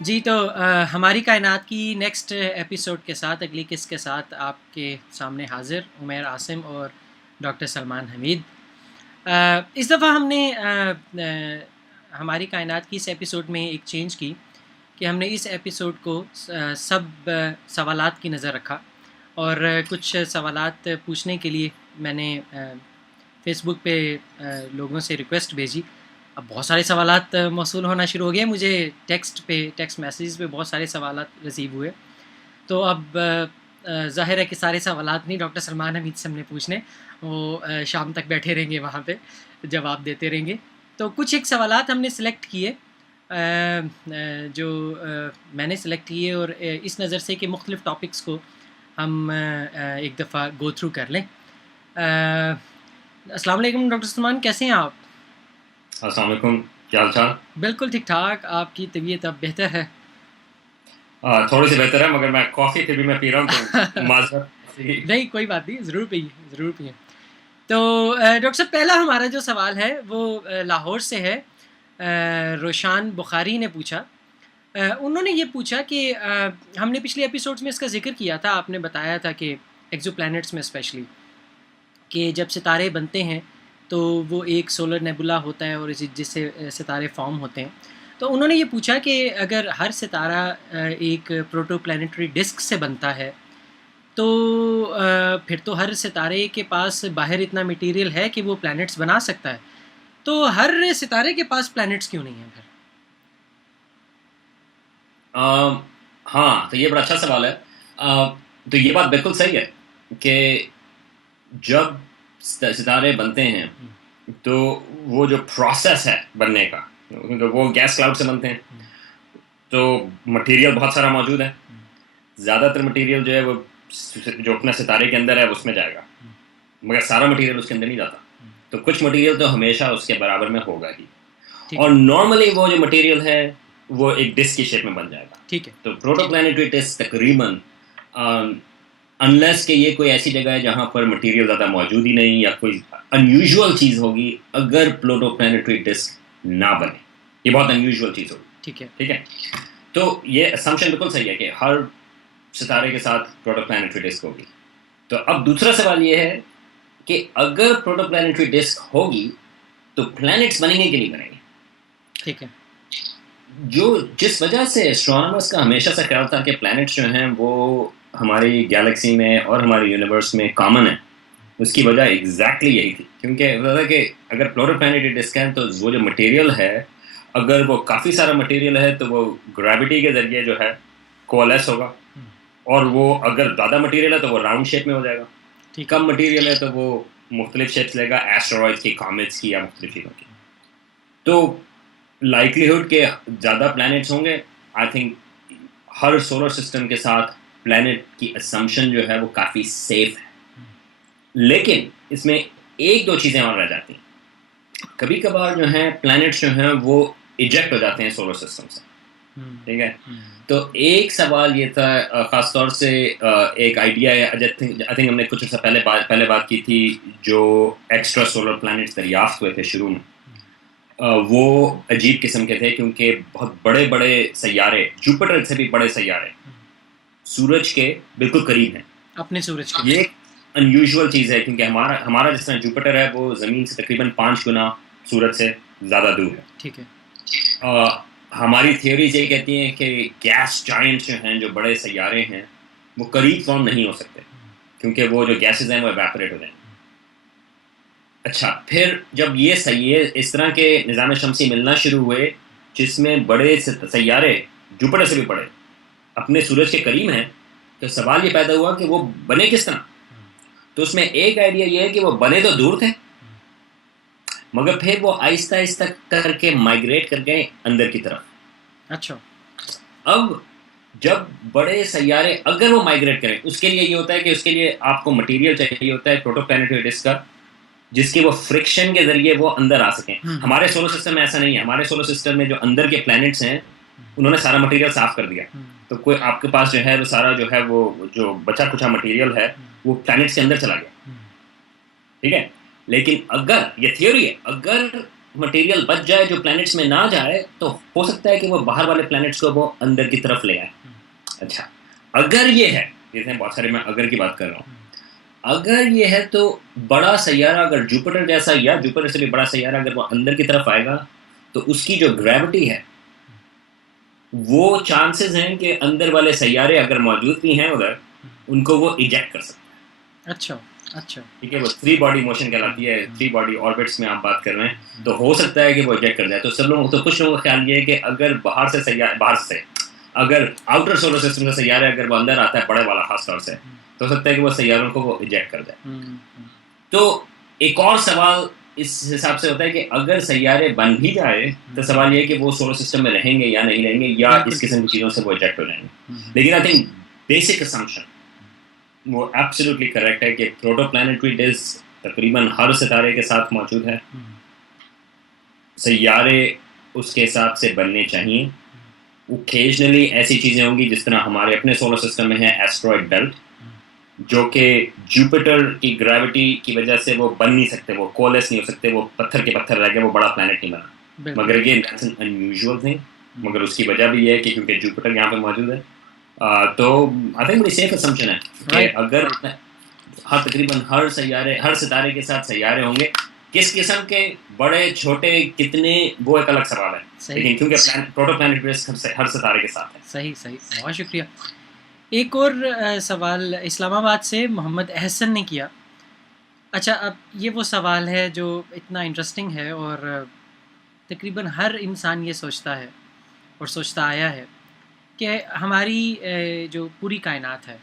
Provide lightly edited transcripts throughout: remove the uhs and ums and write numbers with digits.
جی تو ہماری کائنات کی نیکسٹ ایپیسوڈ کے ساتھ اگلی قسط کے ساتھ آپ کے سامنے حاضر عمیر عاصم اور ڈاکٹر سلمان حمید۔ اس دفعہ ہم نے ہماری کائنات کی اس ایپیسوڈ میں ایک چینج کی کہ ہم نے اس ایپیسوڈ کو سب سوالات کی نظر رکھا، اور کچھ سوالات پوچھنے کے لیے میں نے فیس بک پہ لوگوں سے ریکویسٹ بھیجی۔ اب بہت سارے سوالات موصول ہونا شروع ہو گئے، مجھے ٹیکسٹ میسیج پہ بہت سارے سوالات ریسیو ہوئے۔ تو اب ظاہر ہے کہ سارے سوالات نہیں ڈاکٹر سلمان حمید سے ہم نے پوچھنے، وہ شام تک بیٹھے رہیں گے وہاں پہ جواب دیتے رہیں گے۔ تو کچھ ایک سوالات ہم نے سلیکٹ کیے، جو میں نے سلیکٹ کیے، اور اس نظر سے کہ مختلف ٹاپکس کو ہم ایک دفعہ گو تھرو کر لیں۔ السلام علیکم ڈاکٹر سلمان، کیسے ہیں آپ؟ السلام علیکم، کیا حال چال؟ بالکل ٹھیک ٹھاک۔ آپ کی طبیعت اب بہتر ہے؟ تھوڑی سی بہتر ہے، مگر میں کافی پھر بھی میں پی رہا ہوں تو معذرت۔ نہیں کوئی بات نہیں، ضرور پئیے ضرور پئیے۔ تو ڈاکٹر صاحب، پہلا ہمارا جو سوال ہے وہ لاہور سے ہے، روشان بخاری نے پوچھا۔ انہوں نے یہ پوچھا کہ ہم نے پچھلے ایپیسوڈز میں اس کا ذکر کیا تھا، آپ نے بتایا تھا کہ ایکزو پلانٹس میں اسپیشلی کہ جب ستارے بنتے ہیں تو وہ ایک سولر نیبولا ہوتا ہے اور جس سے ستارے فارم ہوتے ہیں۔ تو انہوں نے یہ پوچھا کہ اگر ہر ستارہ ایک پروٹو پلانیٹری ڈسک سے بنتا ہے تو پھر تو ہر ستارے کے پاس باہر اتنا میٹیریل ہے کہ وہ پلانٹس بنا سکتا ہے، تو ہر ستارے کے پاس پلانٹس کیوں نہیں ہیں پھر؟ ہاں، تو یہ بڑا اچھا سوال ہے۔ تو یہ بات بالکل صحیح ہے کہ جب ستارے بنتے ہیں تو وہ جو پروسیس ہے بننے کا، کیونکہ وہ گیس کلاؤڈ سے بنتے ہیں تو مٹیریل بہت سارا موجود ہے۔ زیادہ تر مٹیریل جو ہے وہ جو اپنے ستارے کے اندر ہے اس میں جائے گا، مگر سارا مٹیریل اس کے اندر نہیں جاتا۔ تو کچھ مٹیریل تو ہمیشہ اس کے برابر میں ہوگا ہی، اور نارملی وہ جو مٹیریل ہے وہ ایک ڈسک کی شیپ میں بن جائے گا۔ ٹھیک ہے، تو پروٹو پلانیٹری ڈسک تقریباً انلیس کہ یہ کوئی ایسی جگہ ہے جہاں پر مٹیریل زیادہ موجود ہی نہیں یا کوئی انیوژول چیز ہوگی، اگر پلوٹو پلانیٹری ڈسک نہ بنے، یہ بہت انیوژول چیز ہوگی۔ ٹھیک ہے، تو یہ اسمپشن بالکل صحیح ہے کہ ہر ستارے کے ساتھ پروٹو پلانیٹری ڈسک ہوگی۔ تو اب دوسرا سوال یہ ہے کہ اگر پروٹو پلانیٹری ڈسک ہوگی تو پلانٹس بنیں گے کہ نہیں بنیں گے؟ ٹھیک ہے، جس وجہ سے اسٹرانومرز کا ہمیشہ سے خیال تھا کہ پلانٹس جو ہیں وہ ہماری گیلیکسی میں اور ہمارے یونیورس میں کامن ہیں، اس کی وجہ ایگزیکٹلی یہی تھی، کیونکہ کہ اگر پلوٹو پلانیٹری ڈسک ہے تو وہ جو مٹیریل ہے، اگر وہ کافی سارا مٹیریل ہے تو وہ گریوٹی کے ذریعے جو ہے کولیس ہوگا، اور وہ اگر زیادہ مٹیریل ہے تو وہ راؤنڈ شیپ میں ہو جائے گا، کم مٹیریل ہے تو وہ مختلف شیپس لے گا، ایسٹرائڈس کی، کامٹس کی یا مختلف چیزوں کی۔ تو لائکلیہڈ کہ زیادہ پلانٹس ہوں گے، I think Hare solar system کے ساتھ پلانٹ کی اسمپشن جو ہے وہ کافی سیف ہے۔ لیکن اس میں ایک دو چیزیں اور رہ جاتی ہیں۔ کبھی کبھار جو ہیں پلانٹس جو ہیں وہ ایجیکٹ ہو جاتے ہیں سولر سسٹم سے، ٹھیک ہے۔ تو ایک سوال یہ تھا، خاص طور سے ایک آئیڈیا ہے، آئی تھنک ہم نے کچھ عرصہ پہلے بات کی تھی، جو ایکسٹرا سولر پلانٹس دریافت ہوئے تھے شروع میں، وہ عجیب قسم کے تھے، کیونکہ بہت بڑے بڑے سیارے، جوپیٹر سے بھی بڑے سیارے سورج کے بالکل قریب ہیں، اپنے سورج کے۔ یہ انیوژول چیز ہے، کیونکہ ہمارا جس طرح جوپیٹر ہے وہ زمین سے تقریباً 5 گنا سورج سے زیادہ دور ہے۔ ٹھیک ہے، ہماری تھیوریز یہ کہتی ہیں کہ گیس جائنٹس جو ہیں، جو بڑے سیارے ہیں، وہ قریب فارم نہیں ہو سکتے، کیونکہ وہ جو گیسز ہیں وہ ایواپوریٹ ہو جائیں۔ اچھا، پھر جب یہ اس طرح کے نظام شمسی ملنا شروع ہوئے جس میں بڑے سیارے جوپیٹر سے بھی بڑے اپنے سورج کے قریب ہیں، تو سوال یہ پیدا ہوا کہ وہ بنے کس طرح؟ تو اس میں ایک آئیڈیا یہ ہے کہ وہ بنے تو دور تھے، مگر پھر وہ آہستہ آہستہ کر کے مائگریٹ کر گئے اندر کی طرف۔ اچھا، اب جب بڑے سیارے اگر وہ مائگریٹ کریں، اس کے لیے یہ ہوتا ہے کہ اس کے لیے آپ کو مٹیریل چاہیے ہوتا ہے پروٹو پلانیٹری ڈسک کا، جس کے وہ فرکشن کے ذریعے وہ اندر آ سکیں۔ ہمارے سولر سسٹم میں ایسا نہیں ہے، ہمارے سولر سسٹم میں جو اندر کے پلانٹس ہیں انہوں نے سارا مٹیریل صاف کر دیا، تو کوئی آپ کے پاس جو ہے وہ سارا جو ہے وہ جو بچا کچھا مٹیریل ہے وہ پلانٹس کے اندر چلا گیا، ٹھیک ہے۔ لیکن اگر یہ تھیوری ہے، اگر مٹیریل بچ جائے جو پلانٹس میں نہ جائے تو ہو سکتا ہے کہ وہ باہر والے پلانٹس کو وہ اندر کی طرف لے آئے. اچھا اگر یہ ہے، جیسے بہت سارے میں اگر کی بات کر رہا ہوں، اگر یہ ہے تو بڑا سیارہ اگر جوپیٹر جیسا یا جوپیٹر سے بھی بڑا سیارہ اگر وہ اندر کی طرف آئے گا تو اس کی جو گریوٹی ہے وہ چانسز ہیں کہ اندر والے سیارے اگر موجود بھی ہیں ادھر ان کو وہ ایجیکٹ کر سکتے ہیں. اچھا اچھا ٹھیک ہے، وہ 3 باڈی موشن کہلاتی ہے، 3 باڈی آربٹس میں آپ بات کر رہے ہیں، تو ہو سکتا ہے کہ وہ ایجیکٹ کر جائے. تو سب لوگوں تو کچھ لوگوں کا خیال یہ ہے کہ اگر باہر سے اگر آؤٹر سولر سسٹم سے سیارے اگر وہ اندر آتا ہے بڑے والا خاص طور سے، تو ہو سکتا ہے کہ وہ سیاروں کو وہ ایجیکٹ کر جائے. تو ایک اور سوال اس حساب سے ہوتا ہے کہ اگر سیارے بن بھی جائے تو سوال یہ ہے کہ وہ سولر سسٹم میں رہیں گے یا نہیں رہیں گے، یا اس قسم کی چیزوں سے وہ ایجیکٹ ہو جائیں گے. لیکن آئی تھنک بیسک اسمپشن وہ ایبسلیوٹلی کریکٹ ہے کہ پروٹو پلانیٹری ڈیز تقریباً ہر ستارے کے ساتھ موجود ہے. سیارے اس کے حساب سے بننے چاہیے. اوکیجنلی ایسی چیزیں ہوں گی جس طرح ہمارے اپنے سولر سسٹم میں ہے ایسٹرائڈ بیلٹ، جو کہ جوپیٹر کی گریوٹی کی وجہ سے وہ بن نہیں سکتے، وہ کولس نہیں ہو سکتے، وہ پتھر کے پتھر رہ گئے، وہ بڑا پلانٹ نہیں بنا. مگر اگین دیٹس این انیوژول تھنگ. مگر اس کی وجہ بھی یہ ہے کہ کیونکہ جوپیٹر یہاں پہ موجود ہے. تو آئی تھنک بڑی سیف اسمپشن ہے کہ اگر تقریباً ہر ستارے کے ساتھ سیارے ہوں گے، کس قسم کے بڑے چھوٹے کتنے وہ ایک الگ سوال ہے، لیکن کیونکہ پروٹو پلانیٹری ہر ستارے کے ساتھ ہے. صحیح بہت شکریہ. ایک اور سوال اسلام آباد سے محمد احسن نے کیا. اچھا اب یہ وہ سوال ہے جو اتنا انٹرسٹنگ ہے اور تقریباً ہر انسان یہ سوچتا ہے اور سوچتا آیا ہے کہ ہماری جو پوری کائنات ہے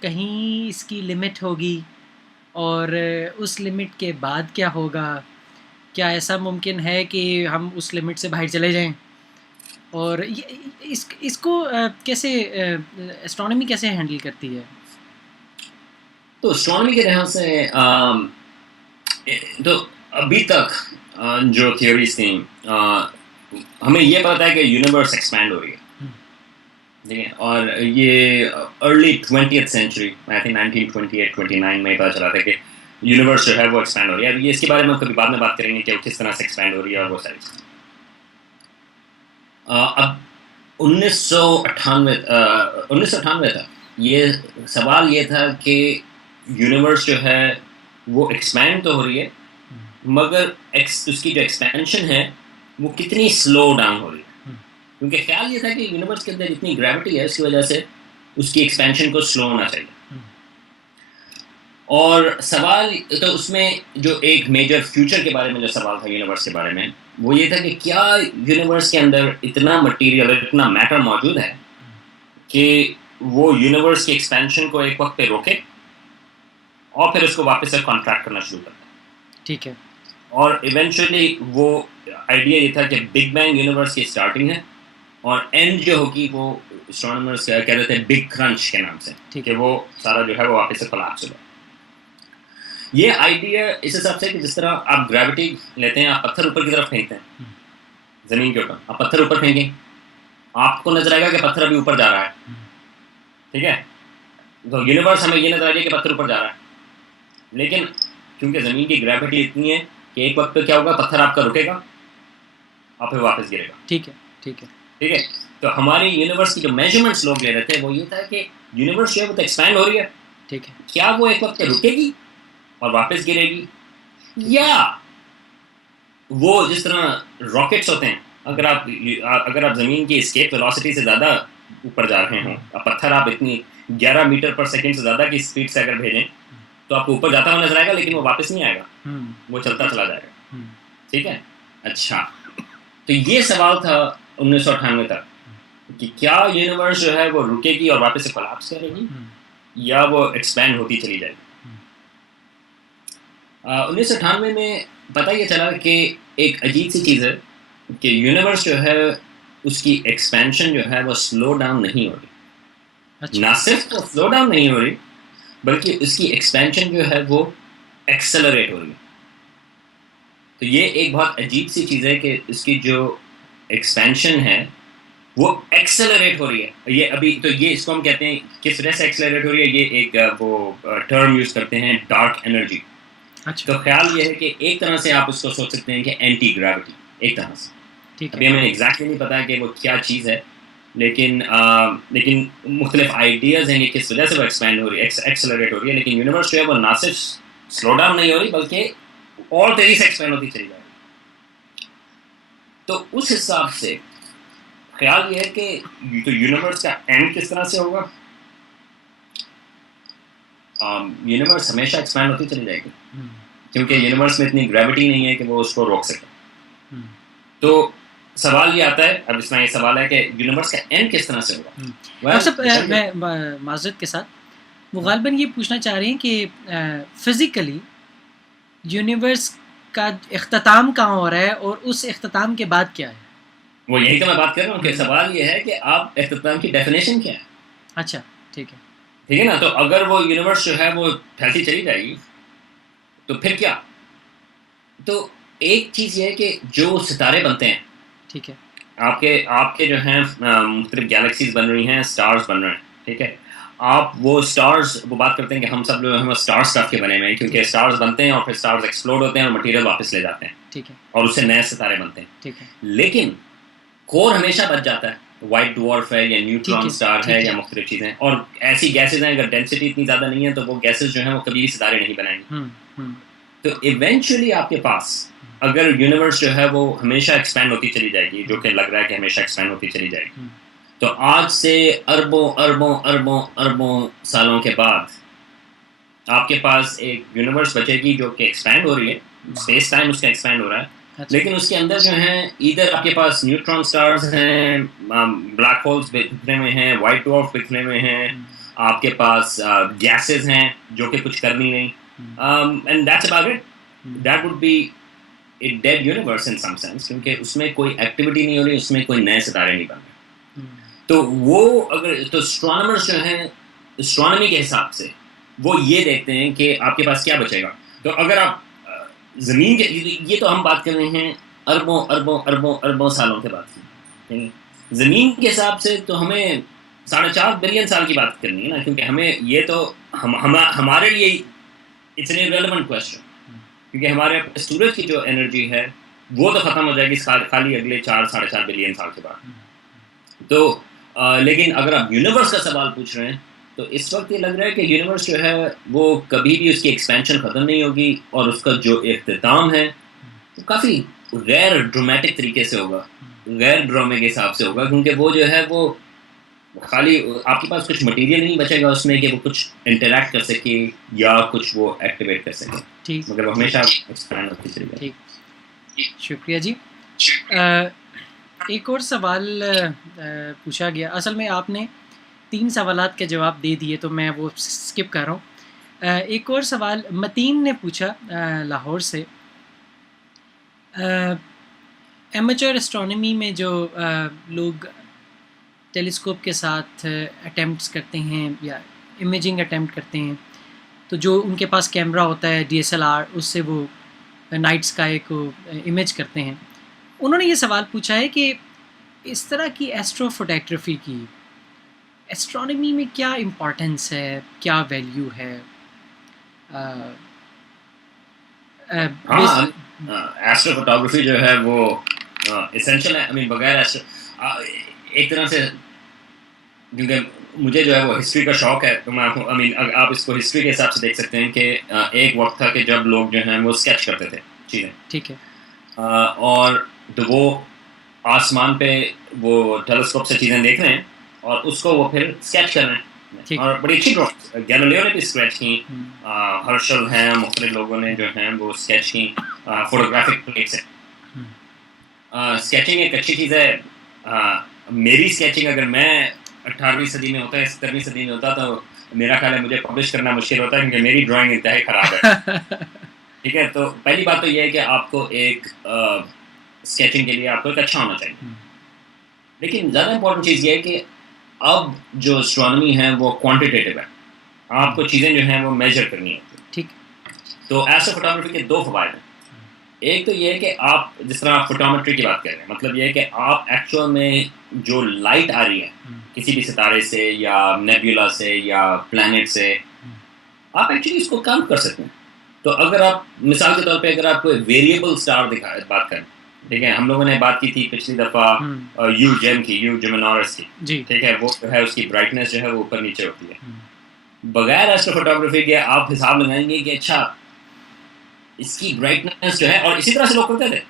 کہیں اس کی لمٹ ہوگی اور اس لمٹ کے بعد کیا ہوگا. کیا ایسا ممکن ہے کہ ہم اس لمٹ سے باہر چلے جائیں؟ اور اس کو کیسے اسٹرانومی کیسے ہینڈل کرتی ہے؟ تو اسٹرانومی کے لحاظ سے تو ابھی تک جو تھیوریز تھیں ہمیں یہ پتا ہے کہ یونیورس ایکسپینڈ ہو رہی ہے. ٹھیک ہے، اور یہ early 20th century I think 1928-29 میں پتا چلا تھا کہ یونیورس جو ہے وہ ایکسپینڈ ہو رہی ہے. یہ اس کے بارے میں کبھی بعد میں بات کریں گے کہ وہ کس طرح سے ایکسپینڈ ہو رہی ہے اور وہ ساری چیزیں. اب 1998 تھا یہ سوال یہ تھا کہ یونیورس جو ہے وہ ایکسپینڈ تو ہو رہی ہے مگر اس کی جو ایکسپینشن ہے وہ کتنی سلو ڈاؤن ہو رہی ہے. کیونکہ خیال یہ تھا کہ یونیورس کے اندر اتنی گریوٹی ہے اس کی وجہ سے اس کی ایکسپینشن کو سلو ہونا چاہیے. اور سوال تو اس میں جو ایک میجر فیوچر کے بارے میں جو سوال تھا یونیورس کے بارے میں وہ یہ تھا کہ کیا یونیورس کے اندر اتنا مٹیریل اتنا میٹر موجود ہے کہ وہ یونیورس کی ایکسپینشن کو ایک وقت پہ روکے اور پھر اس کو واپس سے کانٹریکٹ کرنا شروع کرتا ہے. ٹھیک ہے. اور ایونچولی وہ آئیڈیا یہ تھا کہ بگ بینگ یونیورس کی اسٹارٹنگ ہے اور اینڈ جو ہوگی وہ اسٹرانومرز کہہ رہے تھے بگ کرنچ کے نام سے کہ وہ سارا جو ہے وہ واپس سے کولیپس ہوگا. یہ آئیڈیا اس حساب سے کہ جس طرح آپ گریوٹی لیتے ہیں، آپ پتھر اوپر کی طرف پھینکتے ہیں زمین کے اوپر، آپ پتھر اوپر پھینکیں آپ کو نظر آئے گا کہ پتھر ابھی اوپر جا رہا ہے. ٹھیک ہے، تو یونیورس ہمیں یہ نظر آئے گا کہ پتھر اوپر جا رہا ہے، لیکن کیونکہ زمین کی گریوٹی اتنی ہے کہ ایک وقت پہ کیا ہوگا، پتھر آپ کا رکے گا اور پھر واپس گرے گا. ٹھیک ہے ٹھیک ہے ٹھیک ہے. تو ہماری یونیورس کی جو میجرمنٹس لوگ لے رہے تھے وہ یہ تھا کہ یونیورس جو ہے وہ تو ایکسپینڈ ہو رہی ہے. ٹھیک ہے. کیا وہ ایک وقت پہ رکے گی اور واپس گرے گی، یا وہ جس طرح راکٹس ہوتے ہیں اگر آپ زمین کی اسکیپ ویلوسٹی سے زیادہ اوپر جا رہے ہوں، پتھر آپ اتنی 11 میٹر پر سیکنڈ سے زیادہ کی اسپیڈ سے اگر بھیجیں تو آپ کو اوپر جاتا ہوا نظر آئے گا لیکن وہ واپس نہیں آئے گا، وہ چلتا چلا جائے گا. ٹھیک ہے. اچھا تو یہ سوال تھا 1998 تک کہ کیا یونیورس جو ہے وہ رکے گی اور واپس سے کولیپس کرے گی یا وہ ایکسپینڈ ہوتی چلی جائے گی. 1998 میں پتہ یہ چلا کہ ایک عجیب سی چیز ہے کہ یونیورس جو ہے اس کی ایکسپینشن جو ہے وہ سلو ڈاؤن نہیں ہو رہی. نہ صرف وہ سلو ڈاؤن نہیں ہو رہی بلکہ اس کی ایکسپینشن جو ہے وہ ایکسلریٹ ہو رہی ہے. تو یہ ایک بہت عجیب سی چیز ہے کہ اس کی جو ایکسپینشن ہے وہ ایکسلریٹ ہو رہی ہے. یہ ابھی تو یہ اس کو ہم کہتے ہیں کس وجہ سے ایکسلریٹ ہو رہی ہے، یہ ایک وہ ٹرم یوز کرتے ہیں ڈارک انرجی. تو خیال یہ ہے کہ ایک طرح سے آپ اس کو سوچ سکتے ہیں کہ اینٹی گریوٹی ایک طرح سے. ابھی ہمیں ایگزیکٹلی نہیں پتا کہ وہ کیا چیز ہے, لیکن مختلف آئیڈیاز ہیں کہ کس وجہ سے وہ ایکسپینڈ ہو رہی ہے, ایکسلریٹ ہو رہی ہے. لیکن یونیورس جو ہے وہ نہ صرف سلو ڈاؤن نہیں ہو رہی بلکہ اور تیزی سے ایکسپینڈ ہوتی چلی جا رہی ہے. تو اس حساب سے خیال یہ ہے کہ تو یونیورس کا اینڈ کس طرح سے ہوگا. یونیورس ہمیشہ ایکسپینڈ ہوتی چلی جائے گی کیونکہ یونیورس میں اتنی گریوٹی نہیں ہے کہ وہ اس کو روک سکے. تو سوال یہ آتا ہے, اب اس میں یہ سوال ہے کہ یونیورس کا اینڈ کس طرح سے ہوگا. میں معذرت کے ساتھ وہ غالباً یہ پوچھنا چاہ رہے ہیں کہ فزیکلی یونیورس کا اختتام کہاں ہو رہا ہے اور اس اختتام کے بعد کیا ہے. وہ یہی تو میں بات کر رہا ہوں کہ سوال یہ ہے کہ آپ اختتام کی ڈیفینیشن کیا ہے. اچھا ٹھیک ہے نا. تو اگر وہ یونیورس جو ہے وہ پھیلتی چلی جائے گی تو پھر کیا. تو ایک چیز یہ ہے کہ جو ستارے بنتے ہیں, ٹھیک ہے, آپ کے جو ہیں مختلف گیلیکسیز بن رہی ہیں, سٹارز بن رہے ہیں, ٹھیک ہے. آپ وہ سٹارز وہ بات کرتے ہیں کہ ہم سب لوگ سٹار اسٹف کے بنے ہوئے ہیں کیونکہ سٹارز بنتے ہیں اور پھر سٹارز ایکسپلوڈ ہوتے ہیں اور مٹیریل واپس لے جاتے ہیں, ٹھیک ہے, اور اس سے نئے ستارے بنتے ہیں, ٹھیک ہے. لیکن کور ہمیشہ بچ جاتا ہے. وائٹ ڈوارف ہے یا نیوٹران سٹار ہے یا مختلف چیزیں, اور ایسی گیسز ہیں اگر ڈینسٹی اتنی زیادہ نہیں ہے تو وہ گیسز جو ہیں وہ کبھی بھی ستارے نہیں بنائیں گے. تو ایونچولی آپ کے پاس اگر یونیورس جو ہے وہ ہمیشہ ایکسپینڈ ہوتی چلی جائے گی, جو کہ لگ رہا ہے کہ ہمیشہ ایکسپینڈ ہوتی چلی جائے گی, تو آج سے اربوں اربوں اربوں اربوں سالوں کے بعد آپ کے پاس ایک یونیورس بچے گی جو کہ ایکسپینڈ ہو رہی ہے, اسپیس ٹائم اس کا ایکسپینڈ ہو رہا ہے, لیکن اس کے اندر جو ہیں ادھر آپ کے پاس نیوٹران سٹارز ہیں, بلیک ہولز بکھرے ہوئے ہیں, وائٹ ڈوارف بکھرے ہوئے ہیں, آپ کے پاس گیسز ہیں جو کہ کچھ کرنی نہیں, and that's about it. That would be a dead universe in some sense, کیونکہ اس میں کوئی ایکٹیویٹی نہیں ہو رہی, اس میں کوئی نئے ستارے نہیں بن رہے. تو وہ اگر تو اسٹرانومرز جو ہیں اسٹرانومی کے حساب سے وہ یہ دیکھتے ہیں کہ آپ کے پاس کیا بچے گا. تو اگر آپ زمین کے, یہ تو ہم بات کر رہے ہیں اربوں اربوں اربوں اربوں سالوں کے بعد کی, زمین کے حساب سے تو ہمیں 4.5 بلین سال کی بات کرنی ہے نا, کیونکہ ہمیں یہ تو ہمارے لیے اٹس این ریلیونٹ کویسچن, کیونکہ ہمارے سورج کی جو انرجی ہے وہ تو ختم ہو جائے گی خالی اگلے 4.5 بلین سال کے بعد. تو لیکن اگر آپ یونیورس کا سوال پوچھ رہے ہیں تو اس وقت یہ لگ رہا ہے کہ یونیورس جو ہے وہ کبھی بھی اس کی ایکسپینشن ختم نہیں ہوگی, اور اس کا جو اختتام ہے وہ کافی غیر ڈرامیٹک طریقے سے ہوگا, غیر ڈرامے کے حساب سے ہوگا, کیونکہ وہ جو ہے وہ خالی آپ کے پاس کچھ مٹیریل نہیں بچے گا اس میں کہ وہ کچھ انٹریکٹ کر سکے یا کچھ وہ ایکٹیویٹ کر سکے, مگر وہ ہمیشہ ایکسپینڈ ہوتی چلی جائے. شکریہ جی. ایک اور سوال پوچھا گیا, اصل میں آپ نے 3 سوالات کے جواب دے دیے تو میں وہ اسکپ کر رہا ہوں. ایک اور سوال متین نے پوچھا لاہور سے, ایمیچر اسٹرانومی میں جو لوگ ٹیلیسکوپ کے ساتھ اٹیمپٹس کرتے ہیں یا امیجنگ اٹیمپٹ کرتے ہیں, تو جو ان کے پاس کیمرہ ہوتا ہے DSLR, اس سے وہ نائٹ اسکائی کو امیج کرتے ہیں, انہوں نے یہ سوال پوچھا ہے کہ اس طرح کی ایسٹرو فوٹوگرافی کی ایسٹرانومی میں کیا امپورٹنس ہے, کیا ویلیو ہے. ایسٹرو فوٹوگرافی جو ہے وہ اسینشل ہے. بغیر ایک طرح سے, کیونکہ مجھے جو ہے وہ ہسٹری کا شوق ہے, تو میں آپ اس کو ہسٹری کے حساب سے دیکھ سکتے ہیں کہ ایک وقت تھا کہ جب لوگ جو ہیں وہ اسکیچ کرتے تھے چیزیں, ٹھیک ہے, اور تو وہ آسمان پہ وہ ٹیلیسکوپ سے چیزیں دیکھ رہے ہیں اور اس کو وہ پھر اسکیچ کر رہے ہیں, اور بڑی اچھی ڈرافٹ گیلیلیو نے بھی اسکیچ کی, ہرشل ہیں, مختلف لوگوں نے جو ہیں وہ اسکیچ کی فوٹوگرافک پلیٹ سے. اسکیچنگ ایک اچھی چیز ہے. میری اسکیچنگ اگر میں 18ویں صدی میں ہوتا ہے, 17ویں صدی میں ہوتا تو میرا خیال ہے مجھے پبلش کرنا مشکل ہوتا ہے, کیونکہ میری ڈرائنگ انتہائی خراب ہے. ٹھیک ہے, تو پہلی بات تو یہ ہے کہ آپ کو ایک اسکیچنگ کے لیے آپ کو ایک اچھا ہونا چاہیے. لیکن زیادہ امپورٹنٹ چیز یہ ہے کہ اب جو اسٹرانومی ہے وہ کوانٹیٹیو ہے, آپ کو چیزیں جو ہیں وہ میجر کرنی ہوتی ہیں. ٹھیک. تو ایسٹرو فوٹوگرافی کے 2 فوائد ہیں. ایک تو یہ ہے کہ آپ جس طرح آپ فوٹومیٹری کی بات کر رہے ہیں, مطلب یہ ہے کہ آپ ایکچوئل میں جو لائٹ آ رہی ہے کسی بھی ستارے سے یا نیبیولا سے یا پلانٹ سے, آپ ایکچولی اس کو کاؤنٹ کر سکتے ہیں. تو اگر آپ مثال کے طور پہ اگر آپ کوئی ویریبل اسٹار بات کریں، ٹھیک ہے، ہم لوگوں نے بات کی تھی پچھلی دفعہ یو جیم کی، یو جیمینورس کی، ٹھیک ہے، وہ جو ہے اس کی برائٹنس جو ہے وہ اوپر نیچے ہوتی ہے. بغیر ایسٹرو فوٹوگرافی کے آپ حساب لگائیں گے کہ اچھا اس کی برائٹنس جو ہے، اور اسی طرح سے لوگ کرتے تھے،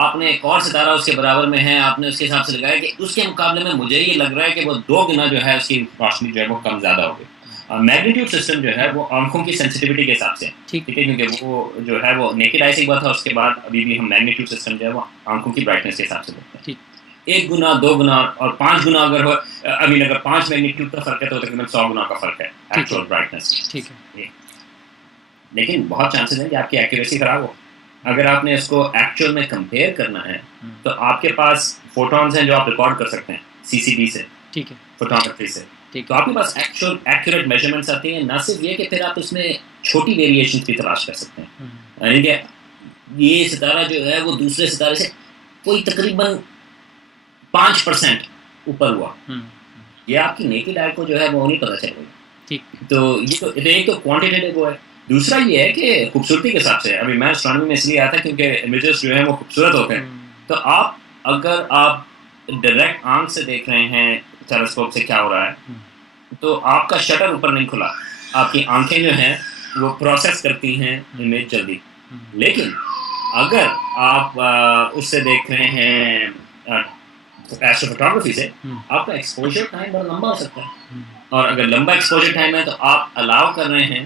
آپ نے ایک اور ستارہ اس کے برابر میں ہے، آپ نے اس کے حساب سے لگایا کہ اس کے مقابلے میں مجھے یہ لگ رہا ہے کہ وہ 2 گنا جو ہے اس کی روشنی جو ہے وہ کم زیادہ ہوگی. میگنیٹیوڈ سسٹم جو ہے وہ آنکھوں کی سینسٹیوٹی کے حساب سے، ٹھیک ہے، کیونکہ وہ جو ہے وہ نیکڈ آئی سے ہوا تھا، اس کے بعد ابھی بھی ہم میگنیٹیوڈ سسٹم جو ہے وہ آنکھوں کی برائٹنس کے حساب سے دیکھتے ہیں. 1 گنا 2 گنا اور 5 گنا اگر ہو، اگر 5 میگنیٹیوڈ کا فرق ہے تو تقریباً 100 گنا کا فرق ہے ایکچوئل برائٹنس. ٹھیک ہے، لیکن بہت چانسز ہیں کہ آپ کی ایکوریسی خراب ہو. اگر آپ نے اس کو ایکچوئل میں کمپیئر کرنا ہے تو آپ کے پاس فوٹونز ہیں جو آپ ریکارڈ کر سکتے ہیں سی سی ڈی سے، ٹھیک ہے، فوٹوگرافی سے. تو آپ کے پاس ایکچوئل ایکوریٹ میجرمنٹس آتی ہیں. نہ صرف یہ کہ پھر آپ اس میں چھوٹی ویریشنز بھی تلاش کر سکتے ہیں، یعنی کہ یہ ستارہ جو ہے وہ دوسرے ستارے سے کوئی تقریباً 5% اوپر ہوا، یہ آپ کی نیکڈ آئی کو جو ہے وہ نہیں پتہ چلے گا. تو یہ تو ایک تو کوانٹیٹیو ہے. دوسرا یہ ہے کہ خوبصورتی کے حساب سے، ابھی میں اسٹرانومی میں اس لیے آیا تھا کیونکہ امیجز جو ہیں وہ خوبصورت ہوتے ہیں. تو اگر آپ ڈائریکٹ آنکھ سے دیکھ رہے ہیں ٹیلیسکوپ سے کیا ہو رہا ہے، تو آپ کا شٹر اوپر نہیں کھلا، آپ کی آنکھیں جو ہیں وہ پروسیس کرتی ہیں امیج جلدی. لیکن اگر آپ اس سے دیکھ رہے ہیں ایسٹرو فوٹوگرافی سے، آپ کا ایکسپوجر ٹائم بڑا لمبا ہو سکتا ہے. اور اگر لمبا ایکسپوجر ٹائم ہے تو آپ الاؤ کر رہے ہیں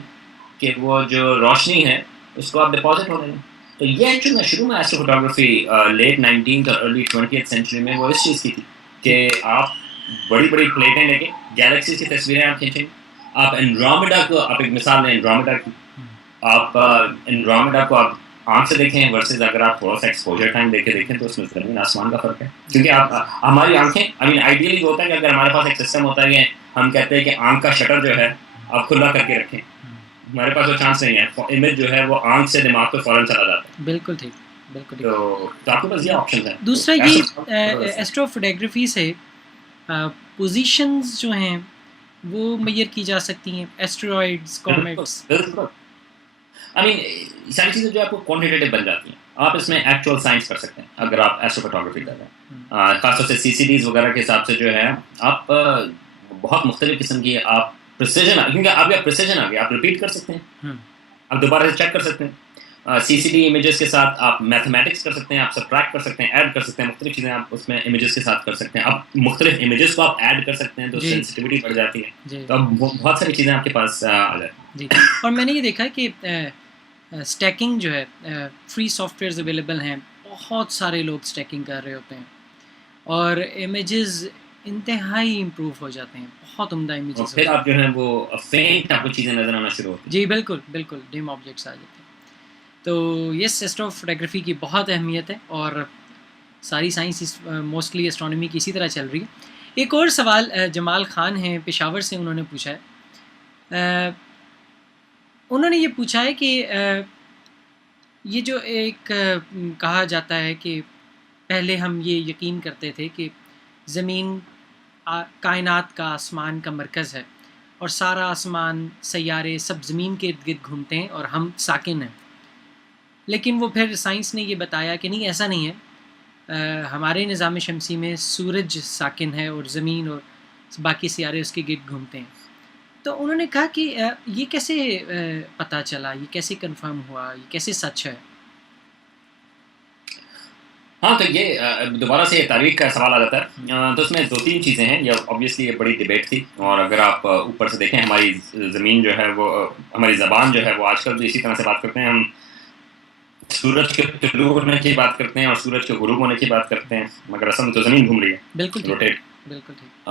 کہ وہ جو روشنی ہے اس کو آپ ڈپازٹ ہونے دیں. تو یہ ایکچوئل میں شروع میں ایسٹرو فوٹوگرافی لیٹ 19th اور ارلی 20th سینچری میں وہ اس چیز کی تھی کہ آپ بڑی بڑی پلیٹیں لے کے گیلیکسیز کی تصویریں آپ کھینچیں. آپ اینڈرومیڈا کو، آپ ایک مثال لیں اینڈرومیڈا کی، آپ اینڈرومیڈا کو آپ آنکھ سے دیکھیں ورسز اگر آپ تھوڑا سا ایکسپوجر ٹائم دے کے دیکھیں تو اس میں زمین آسمان کا فرق ہے. کیونکہ آپ ہماری آنکھیں آئیڈیلی ہوتا ہے کہ اگر ہمارے پاس ایک سسٹم ہوتا ہے کہ ہم کہتے ہیں کہ آنکھ کا شٹر جو ہے آپ کھلا کر کے رکھیں، ہمارے پاس وہ چانس نہیں ہے، امیج جو ہے وہ آنکھ سے دماغ پہ فوراً چلا جاتا ہے. بالکل ٹھیک، بالکل ٹھیک. تو آپ کے پاس یہ آپشن ہے. دوسرا یہ ایسٹرو فوٹوگرافی سے پوزیشنز جو ہیں وہ میئر کی جا سکتی ہیں، ایسٹرائڈز، کومیٹس. ساری چیزیں جو آپ کو کوانٹیٹیو بن جاتی ہیں. آپ اس میں ایکچوئل سائنس کر سکتے ہیں اگر آپ ایسٹرو فوٹوگرافی کر رہے ہیں. خاص طور سے سی سی ڈیز وغیرہ کے حساب سے جو ہے آپ بہت مختلف قسم کی آپ پریسیجن، کیونکہ آپ کا پریسیجن آ گیا، آپ ریپیٹ کر سکتے ہیں، آپ دوبارہ سے چیک کر سکتے ہیں. سی سی ڈی امیجز کے ساتھ آپ میتھمیٹکس کر سکتے ہیں، آپ سبٹریکٹ کر سکتے ہیں، ایڈ کر سکتے ہیں، مختلف چیزیں آپ اس میں امیجز کے ساتھ کر سکتے ہیں. آپ مختلف امیجز کو آپ ایڈ کر سکتے ہیں تو سینسٹیوٹی بڑھ جاتی ہے. تو اب بہت ساری چیزیں آپ کے پاس آ جاتی ہیں. اور میں نے یہ دیکھا کہ اسٹیکنگ جو ہے، فری سافٹ ویئرز اویلیبل ہیں، بہت سارے لوگ اسٹیکنگ کر رہے ہوتے ہیں اور امیجز انتہائی امپروو ہو جاتے ہیں، بہت عمدہ امیجز. اور پھر آپ جو ہیں وہ فینٹ آپ کو چیزیں نظر آنا شروع ہوتی ہیں. جی بالکل بالکل، ڈیم آبجیکٹس آ جاتے ہیں. تو یس، ایسٹرو فوٹوگرافی کی بہت اہمیت ہے اور ساری سائنس موسٹلی اسٹرانومی کی اسی طرح چل رہی ہے. ایک اور سوال جمال خان ہیں پشاور سے، انہوں نے پوچھا ہے، انہوں نے یہ پوچھا ہے کہ یہ جو ایک کہا جاتا ہے کہ پہلے ہم یہ یقین کرتے تھے کہ زمین کائنات کا، آسمان کا مرکز ہے اور سارا آسمان، سیارے سب زمین کے ارد گرد گھومتے ہیں اور ہم ساکن ہیں. لیکن وہ پھر سائنس نے یہ بتایا کہ نہیں، ایسا نہیں ہے. ہمارے نظام شمسی میں سورج ساکن ہے اور زمین اور باقی سیارے اس کے گرد گھومتے ہیں. تو انہوں نے کہا کہ یہ کیسے پتہ چلا، یہ کیسے کنفرم ہوا، یہ کیسے سچ ہے؟ ہاں، تو یہ دوبارہ سے تاریخ کا سوال آ جاتا ہے. تو اس میں 2-3 چیزیں ہیں. یہ آبویسلی یہ بڑی ڈبیٹ تھی، اور اگر آپ اوپر سے دیکھیں ہماری زمین جو ہے وہ، ہماری زبان جو ہے وہ آج کل جو اسی طرح سے بات کرتے ہیں، ہم سورج کے طلوع ہونے کی بات کرتے ہیں اور سورج کے غروب ہونے کی بات کرتے ہیں، مگر اصل میں تو زمین گھوم رہی ہے. بالکل روٹیٹ. بالکل ٹھیک.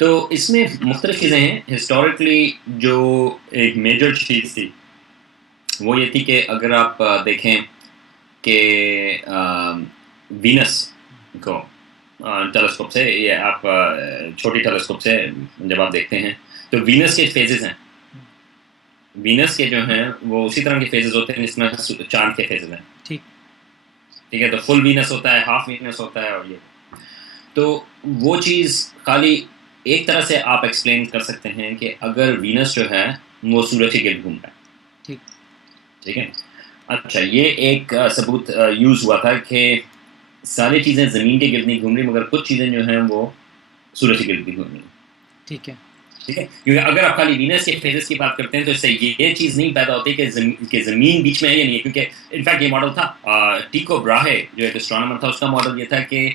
تو اس میں مختلف چیزیں ہیں. ہسٹوریکلی جو ایک میجر چیز تھی وہ یہ تھی کہ اگر آپ دیکھیں کہ وینس کو ٹیلیسکوپ سے، یہ آپ چھوٹی ٹیلیسکوپ سے جب آپ دیکھتے ہیں تو وینس کے فیزز ہیں. وینس کے جو ہیں وہ اسی طرح کے فیزز ہوتے ہیں جس میں چاند کے فیزز ہیں. ٹھیک ہے. تو فل وینس ہوتا ہے، ہاف وینس ہوتا ہے، اور یہ تو وہ چیز خالی ایک طرح سے آپ ایکسپلین کر سکتے ہیں کہ اگر وینس جو ہے وہ سورج کے گرد گھوم رہا ہے. ٹھیک ہے. اچھا یہ ایک ثبوت یوز ہوا تھا کہ ساری چیزیں زمین کے گرد نہیں گھوم رہی مگر کچھ چیزیں جو ہیں وہ سورج کے گرد بھی گھوم رہی ہیں. ٹھیک ہے. ٹھیک ہے کیونکہ اگر آپ خالی وینس کے فیزز کی بات کرتے ہیں تو اس سے یہ چیز نہیں پیدا ہوتی کہ زمین بیچ میں ہے یا نہیں ہے. کیونکہ انفیکٹ یہ ماڈل تھا ٹیکو براہے جو ایک اسٹرانومر تھا, اس کا ماڈل یہ تھا کہ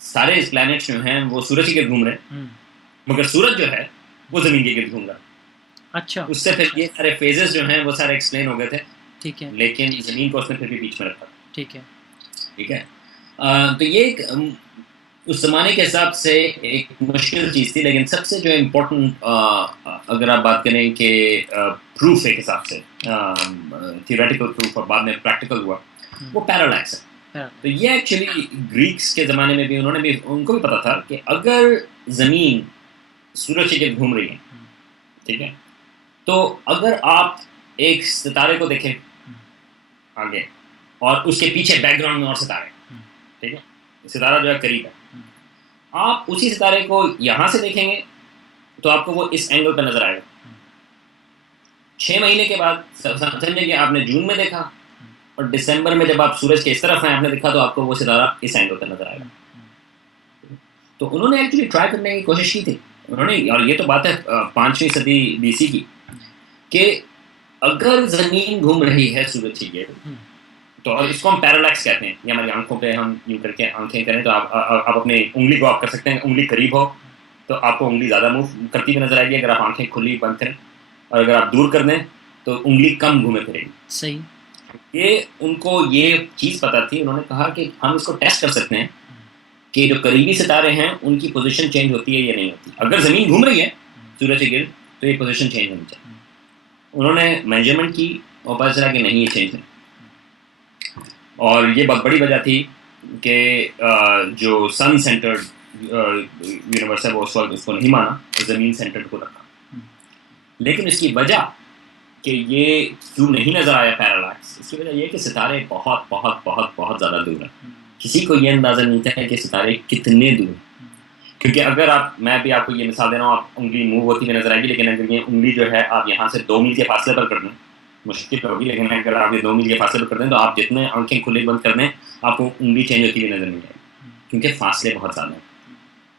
سارے پلانٹس جو ہیں وہ سورج کے گرد گھوم رہے ہیں مگر سورج جو ہے وہ زمین کے گرد گھوم رہا ہے. اچھا اس سے پھر یہ سارے فیزز جو ہیں وہ سارے ایکسپلین ہو گئے تھے. ٹھیک ہے. لیکن زمین کو اس نے پھر بھی بیچ میں رکھا. ٹھیک ہے. ٹھیک ہے. تو یہ ایک اس زمانے کے حساب سے ایک مشکل چیز تھی, لیکن سب سے جو امپورٹنٹ اگر آپ بات کریں کہ پروف ایک حساب سے تھیوریٹیکل پروف اور بعد میں پریکٹیکل ہوا وہ پیرالیکس ہے. تو یہ ایکچولی گریکس کے زمانے میں بھی ان کو بھی پتا تھا کہ اگر زمین سورج کے گرد گھوم رہی ہے, ٹھیک ہے, تو اگر آپ ایک ستارے کو دیکھیں آگے اور اس کے پیچھے بیک گراؤنڈ میں اور ستارے, ٹھیک ہے, ستارہ جو ہے قریب ہے, آپ اسی ستارے کو یہاں سے دیکھیں گے تو آپ کو وہ اس اینگل پہ نظر آئے گا. 6 مہینے کے بعد سمجھیں کہ آپ نے جون میں دیکھا اور دسمبر میں جب آپ سورج کے اس طرف ہیں آپ نے دیکھا تو آپ کو وہ ستارہ اس اینگل پہ نظر آئے گا. تو انہوں نے ایکچولی ٹرائی کرنے کی کوشش کی تھی انہوں نے, اور یہ تو بات ہے 5ویں صدی BC کی, کہ اگر زمین گھوم رہی ہے سورج کی گرد تو اور اس کو ہم پیرالیکس کہتے ہیں, یہ ہماری آنکھوں پہ ہم یوں کر کے آنکھیں کریں تو آپ اپنے انگلی کو آپ کر سکتے ہیں, انگلی قریب ہو تو آپ کو انگلی زیادہ موو کرتی ہوئی نظر آئے گی, اگر آپ آنکھیں کھلی بند کریں اور اگر آپ دور کر دیں تو انگلی کم گھومے پھرے گی. صحیح. یہ ان کو یہ چیز پتہ تھی, انہوں نے کہا کہ ہم اس کو ٹیسٹ کر سکتے ہیں کہ جو قریبی ستارے ہیں ان کی پوزیشن چینج ہوتی ہے یا نہیں ہوتی. اگر زمین گھوم رہی ہے سورج کے گرد تو یہ پوزیشن چینج ہونی چاہیے. انہوں نے میجرمنٹ کی اور پتہ چلا کہ نہیں یہ چینج نہیں, اور یہ بہت بڑی وجہ تھی کہ جو سن سینٹرڈ یونیورس ہے وہ اس وقت اس کو نہیں مانا, زمین سینٹرڈ کو رکھا. لیکن اس کی وجہ کہ یہ کیوں نہیں نظر آیا پیرالیکس, اس کی وجہ یہ کہ ستارے بہت بہت بہت بہت زیادہ دور ہیں. کسی کو یہ اندازہ نہیں تھا کہ ستارے کتنے دور ہیں, کیونکہ اگر میں بھی آپ کو یہ مثال دے رہا ہوں, آپ انگلی موو ہوتی ہوئی نظر آئے گی, لیکن اگر یہ انگلی جو ہے آپ یہاں سے 2 میل کے فاصلے پر کر دیں مشکل ہوگی, لیکن اگر آپ یہ 2 میل کے فاصلے پر کر دیں تو آپ جتنے آنکھیں کھلی بند کر دیں آپ کو انگلی چینج ہوتی ہوئی نظر نہیں آئے گی, کیونکہ فاصلے بہت زیادہ ہیں.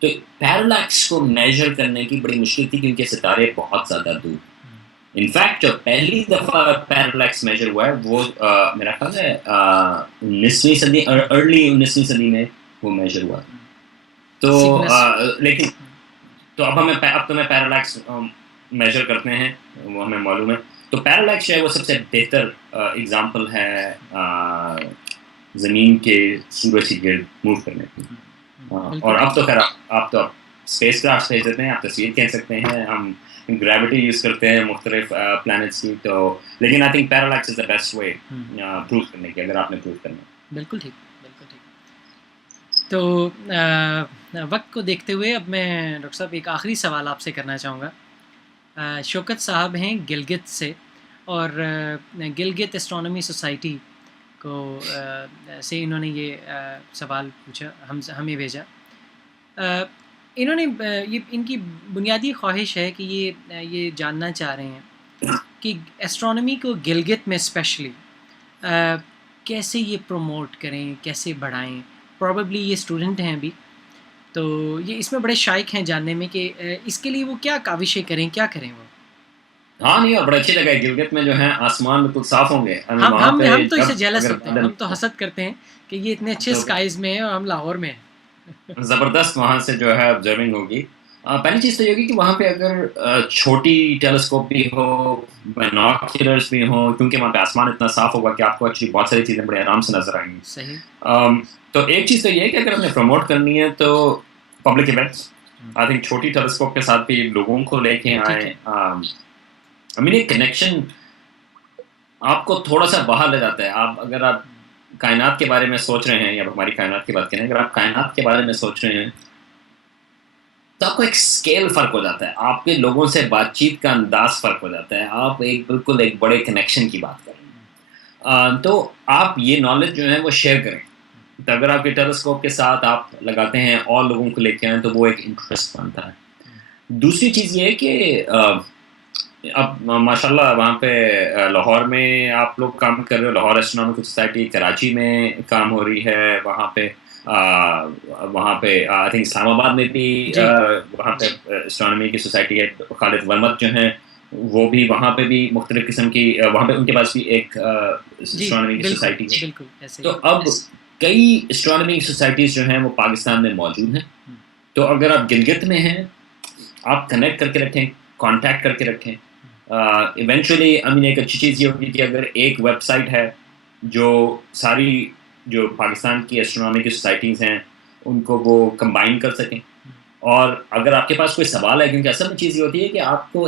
تو پیرالیکس کو میجر کرنے کی بڑی مشکل تھی کیونکہ ستارے بہت زیادہ دور. انفیکٹ جو پہلی دفعہ پیرالیکس میجر ہوا ہے وہ میرا خیال ہے 19ویں صدی, ارلی 19ویں صدی میں وہ میجر ہوا. تو لیکن تو اب تو میں پیرالیکس میجر کرتے ہیں وہ ہمیں معلوم ہے. تو پیرالیکس جو ہے وہ سب سے بہتر اگزامپل ہے زمین کے سورج کے گرد موو کرنے کی. اور اب تو خیر آپ تو اسپیس کرافٹ بھیج دیتے ہیں, آپ تصویر کہہ سکتے ہیں, ہم گریوٹی یوز کرتے ہیں مختلف پلانٹس کی. تو لیکن I think parallax is the best way prove کرنے کی, اگر آپ نے پروو کرنا. بالکل ٹھیک, بالکل ٹھیک. تو وقت کو دیکھتے ہوئے اب میں ڈاکٹر صاحب ایک آخری سوال آپ سے کرنا چاہوں گا. شوکت صاحب ہیں گلگت سے, اور گلگت اسٹرانومی سوسائٹی کو سے انہوں نے یہ سوال پوچھا, ہمیں بھیجا. انہوں نے ان کی بنیادی خواہش ہے کہ یہ جاننا چاہ رہے ہیں کہ اسٹرانومی کو گلگت میں اسپیشلی کیسے یہ پروموٹ کریں, کیسے بڑھائیں. پروبیبلی یہ اسٹوڈنٹ ہیں ابھی, تو یہ اس میں بڑے شائق ہیں جاننے میں کہ اس کے لیے وہ کیا کاوشیں کریں, کیا کریں وہ. ہاں نہیں, اور بڑا اچھی جگہ ہے گلگت میں, جو ہے آسمان بالکل صاف ہوں گے. ہم تو اسے جیلس ہوتے ہیں, ہم تو حسد کرتے ہیں کہ یہ اتنے اچھے اسکائز میں ہیں اور ہم لاہور میں ہیں. زبردست وہاں سے جو ہے آبزرونگ ہوگی. پہلی چیز تو یہ ہوگی کہ وہاں پہ اگر چھوٹی ٹیلیسکوپ بھی ہو, بائنوکولرز بھی ہوں, کیونکہ وہاں پہ آسمان اتنا صاف ہوگا کہ آپ کو ایکچولی بہت ساری چیزیں بڑے آرام سے نظر آئیں گی. صحیح. تو ایک چیز تو یہ ہے کہ اگر ہم نے پروموٹ کرنی ہے تو پبلک ایونٹس, آئی تھنک چھوٹی ٹیلیسکوپ کے ساتھ بھی لوگوں کو لے کے آئیں. ایک کنیکشن آپ کو تھوڑا سا باہر لے جاتا ہے. اگر آپ کائنات کے بارے میں سوچ رہے ہیں, یا ہماری کائنات کی بات کریں, اگر آپ کائنات کے بارے میں سوچ رہے ہیں تو آپ کو ایک اسکیل فرق ہو جاتا ہے, آپ کے لوگوں سے بات چیت کا انداز فرق ہو جاتا ہے, آپ بالکل ایک بڑے کنیکشن کی بات کریں. تو آپ یہ نالج جو ہے وہ شیئر کریں. تو اگر آپ کے ٹیلیسکوپ کے ساتھ آپ لگاتے ہیں اور لوگوں کو لے کے آئیں تو وہ ایک انٹرسٹ بنتا ہے. دوسری چیز یہ ہے کہ اب ماشاءاللہ وہاں پہ لاہور میں آپ لوگ کام کر رہے ہو، لاہور اسٹرونامکل سوسائٹی، کراچی میں کام ہو رہی ہے وہاں پہ آئی تھنک اسلام آباد میں بھی جی وہاں پہ جی اسٹرانومی کی سوسائٹی ہے، خالد ورمت جو ہیں وہ بھی وہاں پہ بھی مختلف قسم کی وہاں پہ ان کے پاس بھی ایک جی اسٹرانومی کی بالکل سوسائٹی ہے. بالکل ایسے تو ہی. اب کئی اسٹرانومی سوسائٹیز جو ہیں وہ پاکستان میں موجود ہیں. تو اگر آپ گلگت میں ہیں، آپ کنیکٹ کر کے رکھیں، کانٹیکٹ کر کے رکھیں. ایونچولی ایک اچھی چیز یہ ہوگی کہ اگر ایک ویب سائٹ ہے جو ساری جو پاکستان کی اسٹرونامی کی سوسائٹیز ہیں ان کو وہ کمبائن کر سکیں. اور اگر آپ کے پاس کوئی سوال ہے، کیونکہ اصل میں چیز یہ ہوتی ہے کہ آپ کو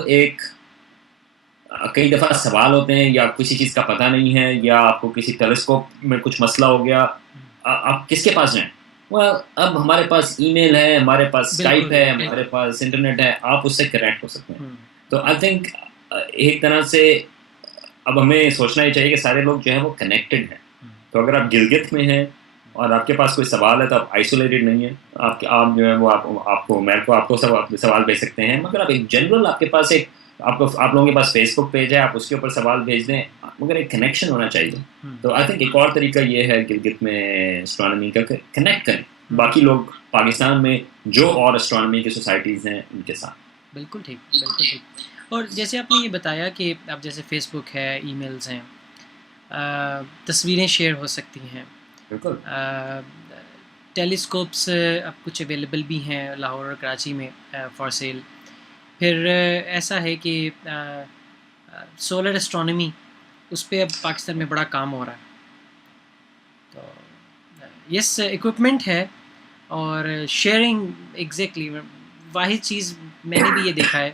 کئی دفعہ سوال ہوتے ہیں یا کسی چیز کا پتہ نہیں ہے، یا آپ کو کسی ٹیلیسکوپ میں کچھ مسئلہ ہو گیا، آپ کس کے پاس جائیں؟ اب ہمارے پاس ای میل ہے، ہمارے پاس اسکائپ بالکل ہے، ہمارے بالکل. پاس انٹرنیٹ ہے، آپ اس سے کنیکٹ ہو سکتے ہیں. تو آئی تھنک ایک طرح سے اب ہمیں سوچنا ہی چاہیے کہ سارے لوگ جو ہیں وہ کنیکٹڈ ہیں. تو اگر آپ گلگت میں ہیں اور آپ کے پاس کوئی سوال ہے تو آپ آئسولیٹڈ نہیں ہیں. آپ جو ہے وہ آپ کو سوال بھیج سکتے ہیں، مگر آپ ایک جنرل آپ کے پاس آپ لوگوں کے پاس فیس بک پیج ہے، آپ اس کے اوپر سوال بھیج دیں، مگر ایک کنیکشن ہونا چاہیے. تو آئی تھنک ایک اور طریقہ یہ ہے گلگت میں اسٹرانومی کا کہ کنیکٹ کریں باقی لوگ پاکستان میں جو اور اسٹرانومی کی سوسائٹیز ہیں ان کے ساتھ. بالکل ٹھیک بالکل ٹھیک. اور جیسے آپ نے یہ بتایا کہ اب جیسے فیس بک ہے، ای میلز ہیں، تصویریں شیئر ہو سکتی ہیں، بالکل ٹیلیسکوپس اب کچھ اویلیبل بھی ہیں لاہور اور کراچی میں فار سیل. پھر ایسا ہے کہ سولر اسٹرانومی اس پہ اب پاکستان میں بڑا کام ہو رہا ہے. تو یس اکوپمنٹ ہے اور شیئرنگ ایگزیکٹلی واحد چیز میں نے بھی یہ دیکھا ہے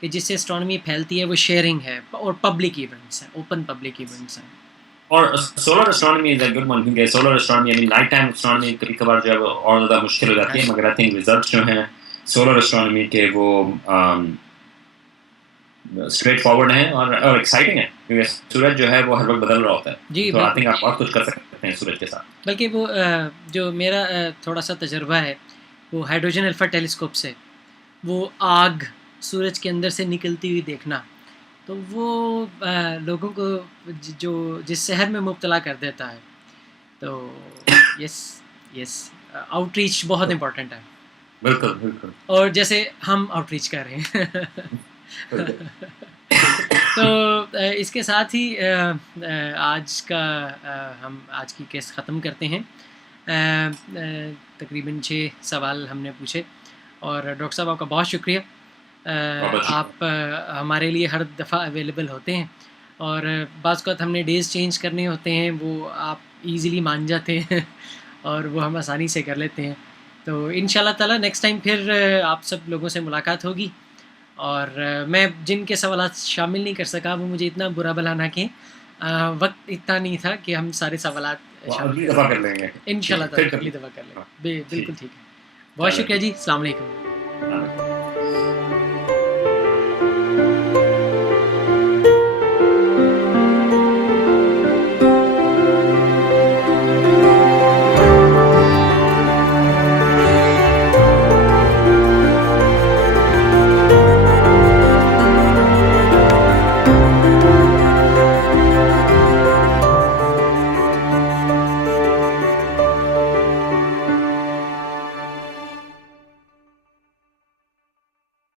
کہ جس سے اسٹرانومی پھیلتی ہے وہ شیئرنگ ہے اور پبلک ایونٹس ہیں، اوپن پبلک ایونٹس ہیں. اور solar astronomy is a good one, کیونکہ solar astronomy night time astronomy کبھی کبھار جو ہے وہ اور زیادہ مشکل ہو جاتی ہے، مگر آئی تھنک ریزلٹس جو ہیں سولر اسٹرانومی کے وہ اسٹریٹ فارورڈ ہیں اور ایکسائٹنگ ہیں، کیونکہ سورج جو ہے وہ ہر وقت بدل رہا ہوتا ہے. جی تو آئی بالکل. تھنک آپ بہت کچھ کر سکتے ہیں سورج کے ساتھ. بلکہ وہ جو میرا تھوڑا سا تجربہ ہے وہ ہائیڈروجن الفا ٹیلیسکوپ سے وہ آگ سورج کے اندر سے نکلتی ہوئی دیکھنا، تو وہ لوگوں کو جو جس شہر میں مبتلا کر دیتا ہے. تو یس یس آؤٹ ریچ بہت امپورٹنٹ ہے. بالکل بالکل. اور جیسے ہم آؤٹ ریچ کر رہے ہیں. تو اس کے ساتھ ہی ہم آج کی کیس ختم کرتے ہیں. تقریباً 6 سوال ہم نے پوچھے، اور ڈاکٹر صاحب آپ کا بہت شکریہ. آپ ہمارے لیے ہر دفعہ اویلیبل ہوتے ہیں، اور بعض اوقات ہم نے ڈیز چینج کرنے ہوتے ہیں، وہ آپ ایزیلی مان جاتے ہیں اور وہ ہم آسانی سے کر لیتے ہیں. تو ان شاء اللہ تعالیٰ نیکسٹ ٹائم پھر آپ سب لوگوں سے ملاقات ہوگی. اور میں جن کے سوالات شامل نہیں کر سکا وہ مجھے اتنا برا بھلا نہ کہیں، وقت اتنا نہیں تھا کہ ہم سارے سوالات شامل اگلی کر دفعہ سکیں. کر لیں گے ان شاء اللہ تعالیٰ پھر اگلی دفعہ کر لیں گے. بالکل ٹھیک. ٹھیک ہے. بہت شکریہ جی. السلام علیکم.